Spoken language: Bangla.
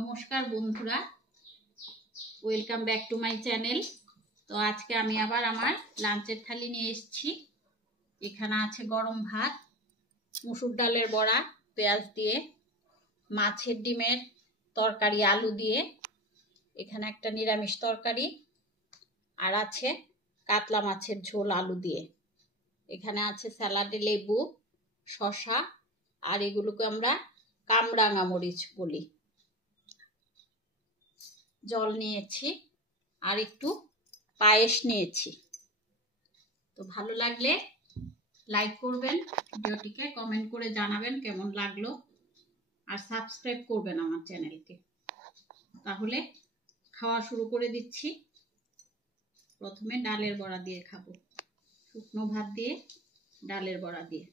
নমস্কার বন্ধুরা, welcome back to my channel. তো আজকে আমি আবার আমার লাঞ্চের থালি নিয়ে এসেছি। এখানে আছে গরম ভাত, মুসুর ডালের বড়া পেঁয়াজ দিয়ে, মাছের ডিমের তরকারি আলু দিয়ে, এখানে একটা নিরামিষ তরকারি, আর আছে কাতলা মাছের ঝোল আলু দিয়ে। এখানে আছে স্যালাডে লেবু, শসা, আর এগুলোকে আমরা কামরাঙা মরিচ বলি। জল নিয়েছি আর একটু পায়েস নিয়েছি। তো ভালো লাগলে লাইক করবেন, ভিডিওটিকে কমেন্ট করে জানাবেন কেমন লাগলো, আর সাবস্ক্রাইব করবেন আমার চ্যানেলকে। তাহলে খাওয়া শুরু করে দিচ্ছি। প্রথমে ডালের বড়া দিয়ে খাবো, শুকনো ভাত দিয়ে ডালের বড়া দিয়ে।